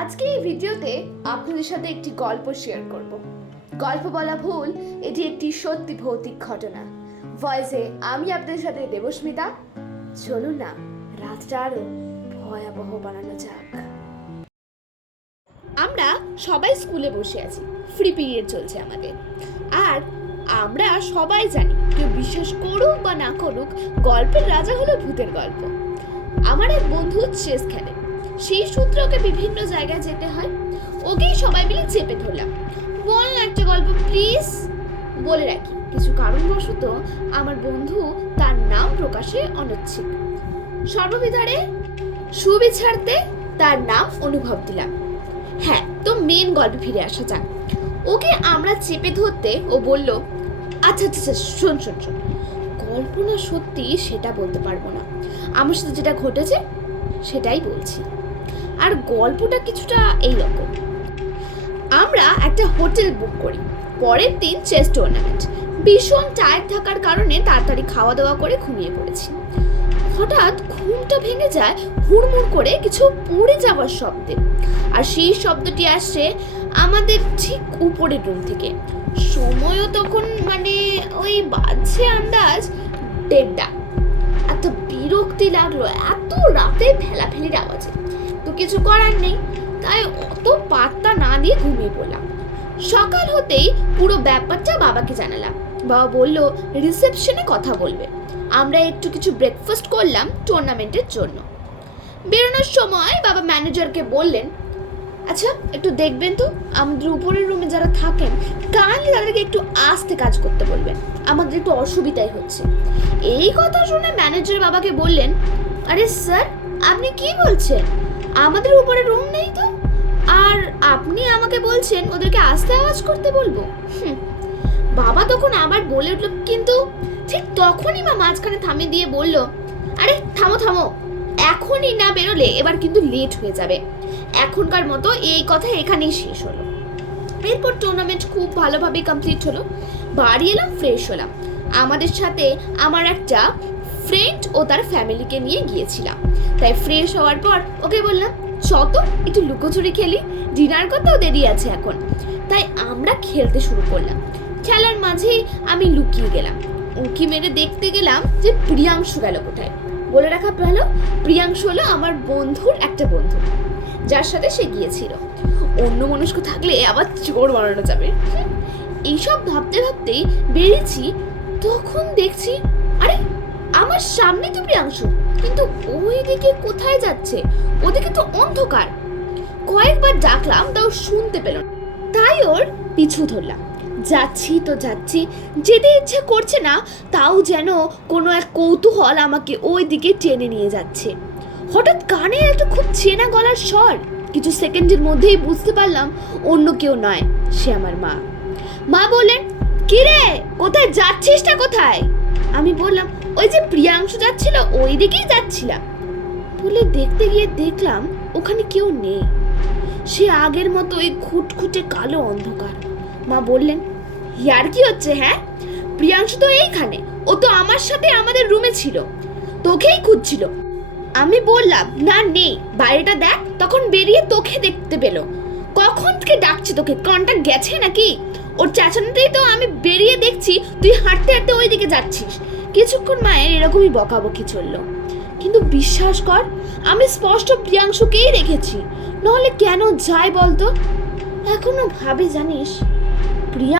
আজকে এই ভিডিওতে আপনাদের সাথে একটি গল্প শেয়ার করব। গল্প বলা ভুল, এটি একটি সত্যি ভৌতিক ঘটনা। ভয়েসে আমি আপনাদের সাথে দেবস্মিতা। চলুন না রাতটা আরো ভয়াবহ বানানো যাক। আমরা সবাই স্কুলে বসে আছি, ফ্রি পিরিয়ড চলছে আমাদের। আর আমরা সবাই জানি, কেউ বিশ্বাস করুক বা না করুক, গল্পের রাজা হলো ভূতের গল্প। আমার এক বন্ধু চেস খেলে, সেই সূত্রে ওকে বিভিন্ন জায়গায় যেতে হয়। ওকেই সবাই মিলে চেপে ধরলাম, বল না একটা গল্প প্লিজ। বলে রাখি, কিছু কারণবশত আমার বন্ধু তার নাম প্রকাশে অনিচ্ছুক। সর্ববিধারে সুবিচারতে তার নাম অনুভব দিলাম। হ্যাঁ, তো মেন গল্পে ফিরে আসা যাক। ওকে আমরা চেপে ধরতে ও বলল, আচ্ছা আচ্ছা শোন শোন শোন, গল্প না সত্যি সেটা বলতে পারবো না, আমার সাথে যেটা ঘটেছে সেটাই বলছি। আর গল্পটা কিছুটা এইরকম। আমরা একটা হোটেল বুক করি, পরের দিন চেস টুর্নামেন্ট। ভীষণ টায়ার্ড থাকার কারণে তাড়াতাড়ি খাওয়া দাওয়া করে ঘুমিয়ে পড়েছি। হঠাৎ ঘুমটা ভেঙে যায় হুড়মুড় করে কিছু পড়ে যাওয়ার শব্দে। আর সেই শব্দটি আসছে আমাদের ঠিক উপরের রুম থেকে। সময়ও তখন ওই বাজছে আন্দাজ 1:30। এত বিরক্তি লাগলো এত রাতে ফেলাফেলির আওয়াজে। তো কিছু করার নেই, তাই অত পাত্তা না দিয়ে ঘুমিয়ে পড়লাম। সকাল হতেই পুরো ব্যাপারটা বাবাকে জানালাম। বাবা বলল রিসেপশনে কথা বলবে। আমরা একটু কিছু ব্রেকফাস্ট করলাম টুর্নামেন্টের জন্য। বেরোনোর সময় বাবা ম্যানেজারকে বললেন, আচ্ছা একটু দেখবেন তো আমাদের উপরের রুমে যারা থাকেন, কাইন্ডলি তাদেরকে একটু আস্তে কাজ করতে বলবেন, আমাদের একটু অসুবিধাই হচ্ছে। এই কথা শুনে ম্যানেজার বাবাকে বললেন, আরে স্যার আপনি কি বলছেন, আমাদের উপরে রুম নেই তো, আর আপনি আমাকে বলছেন ওদেরকে আস্তে আওয়াজ করতে বলবো? বাবা তখন আবার বলে উঠল, কিন্তু ঠিক তখনই মা মাঝখানে থামিয়ে দিয়ে বলল, আরে থামো থামো, এখনই না বেরোলে এবার কিন্তু লেট হয়ে যাবে। এখনকার মতো এই কথা এখানেই শেষ হলো। এরপর টুর্নামেন্ট খুব ভালোভাবে কমপ্লিট হলো। বাড়ি এলাম, ফ্রেশ হলাম। আমাদের সাথে আমার একটা ফ্রেন্ড ও তার ফ্যামিলিকে নিয়ে গিয়েছিলাম। তাই ফ্রেশ হওয়ার পর ওকে বললাম, চতো একটু লুকোচুরি খেলি, ডিনার করতেও দেরি আছে এখন। তাই আমরা খেলতে শুরু করলাম। খেলার মাঝেই আমি লুকিয়ে গেলাম। উঁকি মেরে দেখতে গেলাম যে প্রিয়াংশু গেল কোথায়। বলে রাখা ভালো, প্রিয়াংশু হলো আমার বন্ধুর একটা বন্ধু, যার সাথে সে গিয়েছিল। অন্য মনস্ক থাকলে আবার চোর বানানো যাবে। এইসব ভাবতে ভাবতেই বেরিয়েছি, তখন দেখছি আরে আমার সামনে তো প্রিয়াংশু, কিন্তু ওই দিকে কোথায় যাচ্ছে? ওদিকে তো অন্ধকার। কয়েকবার ডাকলাম, তাও শুনতে পেল না। তাই ওর পিছু ধরলাম। যাচ্ছি তো যাচ্ছি, যেতে ইচ্ছে করছে না, তাও যেন কোনো এক কৌতূহল আমাকে ওই দিকে টেনে নিয়ে যাচ্ছে। হঠাৎ কানে একটা খুব চেনা গলার স্বর। কিছু সেকেন্ডের মধ্যেই বুঝতে পারলাম অন্য কেউ নয়, সে আমার মা। মা বললেন, কি রে কোথায় যাচ্ছিস না কোথায়? আমি বললাম, ওই যে প্রিয়াংশু যাচ্ছিল ওই দিকেই যাচ্ছিলাম বলে দেখতে গিয়ে দেখলাম ওখানে কেউ নেই। সে আগের মতো ওই খুঁটখুঁটে কালো অন্ধকার। মা বললেন, ইয়ার কি হচ্ছে? হ্যাঁ, প্রিয়াংশু তো এইখানে, ও তো আমার সাথে আমাদের রুমে ছিল, তোকেই খুঁজছিল। আমি বললাম, না নেই, বাইরেটা দেখ। তখন বেরিয়ে তোকে দেখতে পেলো। কখন থেকে ডাকছে তোকে, কন্টাক্ট গেছে নাকি? ওর চেঁচানোতেই তো আমি বেরিয়ে দেখছি তুই হাঁটতে হাঁটতে ওই দিকে যাচ্ছিস। কিছুক্ষণ মায়ের এরকমই বকাবকি চললো, কিন্তু বিশ্বাস কর আমি স্পষ্ট প্রিয়াংশুকেই রেখেছি। নাহলে কেন যায় বলতো? এখনো ভাবে জানিস, প্রিয়া